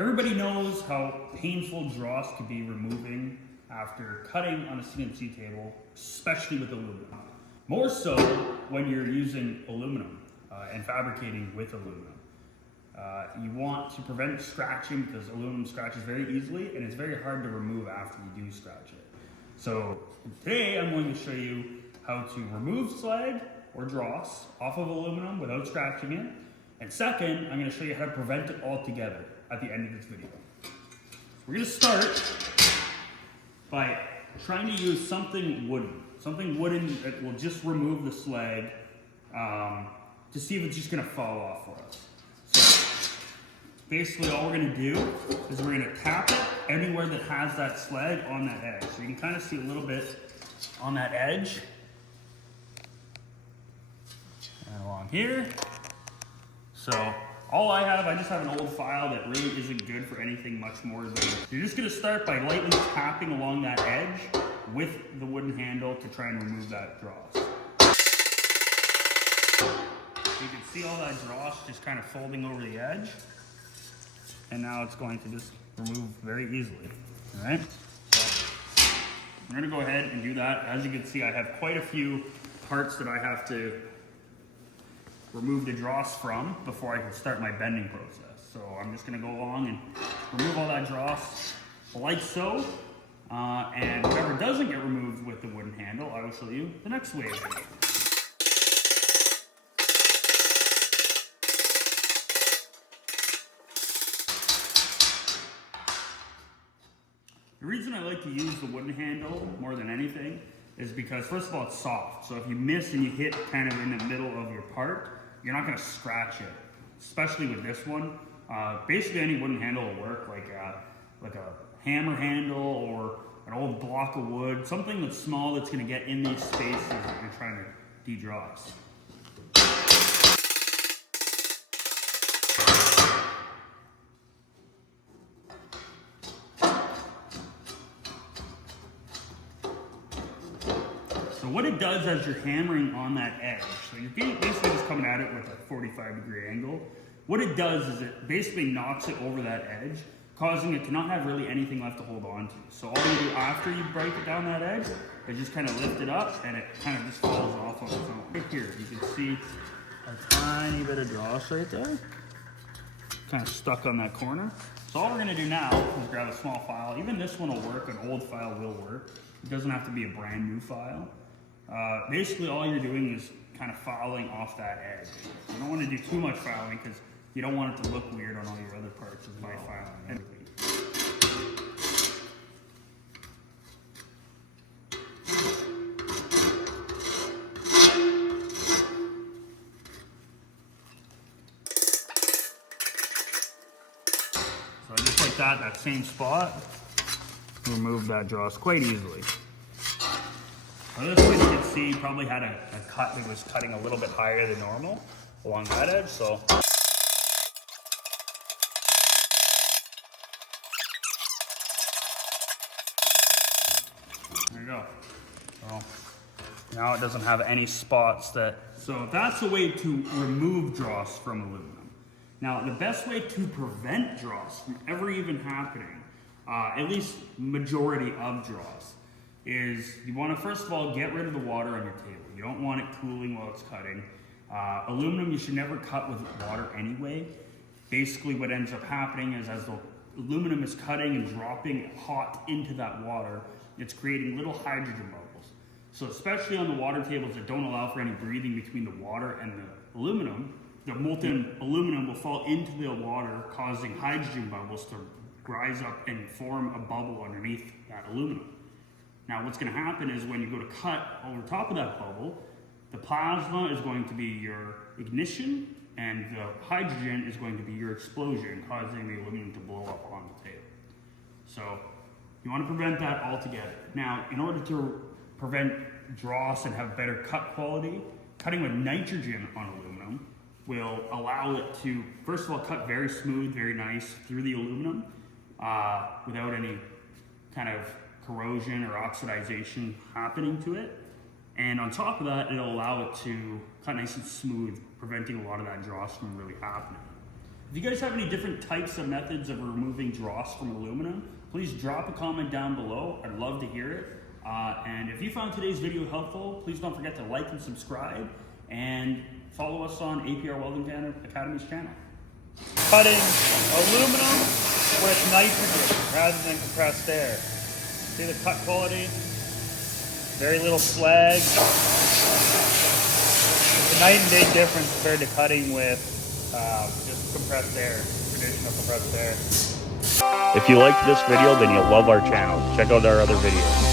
Everybody knows how painful dross can be removing after cutting on a CNC table, especially with aluminum. More so when you're using aluminum and fabricating with aluminum. You want to prevent scratching because aluminum scratches very easily and it's very hard to remove after you do scratch it. So today I'm going to show you how to remove slag or dross off of aluminum without scratching it. And second, I'm going to show you how to prevent it altogether at the end of this video. We're going to start by trying to use something wooden that will just remove the slag to see if it's just going to fall off for us. So basically all we're going to do is we're going to tap it anywhere that has that slag on that edge. So you can kind of see a little bit on that edge and along here. So all I just have an old file that really isn't good for anything much more than, you're just gonna start by lightly tapping along that edge with the wooden handle to try and remove that dross. You can see all that dross just kind of folding over the edge. And now it's going to just remove very easily, all right? So I'm gonna go ahead and do that. As you can see, I have quite a few parts that I have to remove the dross from before I can start my bending process. So I'm just gonna go along and remove all that dross like so. And whatever doesn't get removed with the wooden handle, I will show you the next way of doing it. The reason I like to use the wooden handle more than anything is because, first of all, it's soft. So if you miss and you hit kind of in the middle of your part, you're not gonna scratch it, especially with this one. Basically any wooden handle will work, like a hammer handle or an old block of wood, something that's small that's gonna get in these spaces that you're trying to de-dross. So what it does as you're hammering on that edge, so you're basically just coming at it with a 45-degree angle. What it does is it basically knocks it over that edge, causing it to not have really anything left to hold on to. So all you do after you break it down that edge is just kind of lift it up and it kind of just falls off on its own. Right here, you can see a tiny bit of dross right there, kind of stuck on that corner. So all we're gonna do now is grab a small file. Even this one will work, an old file will work. It doesn't have to be a brand new file. Basically all you're doing is kind of filing off that edge. You don't want to do too much filing because you don't want it to look weird on all your other parts by filing everything. So just like that same spot, remove that dross quite easily. So this one you can see probably had a cut that was cutting a little bit higher than normal along that edge, so. There you go. So now it doesn't have any spots that, so that's a way to remove dross from aluminum. Now the best way to prevent dross from ever even happening, at least majority of dross, is you want to first of all get rid of the water on your table. You don't want it cooling while it's cutting. Aluminum you should never cut with water anyway. Basically what ends up happening is as the aluminum is cutting and dropping hot into that water, it's creating little hydrogen bubbles. So especially on the water tables that don't allow for any breathing between the water and the aluminum, the molten aluminum will fall into the water, causing hydrogen bubbles to rise up and form a bubble underneath that aluminum. Now what's going to happen is when you go to cut over top of that bubble, the plasma is going to be your ignition and the hydrogen is going to be your explosion, causing the aluminum to blow up on the table. So you want to prevent that altogether. Now in order to prevent dross and have better cut quality, cutting with nitrogen on aluminum will allow it to, first of all, cut very smooth, very nice through the aluminum without any kind of corrosion or oxidization happening to it. And on top of that, it'll allow it to cut nice and smooth, preventing a lot of that dross from really happening. If you guys have any different types of methods of removing dross from aluminum, please drop a comment down below. I'd love to hear it. And if you found today's video helpful, please don't forget to like and subscribe, and follow us on APR Welding Academy's channel. Cutting aluminum with nitrogen rather than compressed air. See the cut quality? Very little slag. It's a night and day difference compared to cutting with just compressed air, traditional compressed air. If you liked this video, then you'll love our channel. Check out our other videos.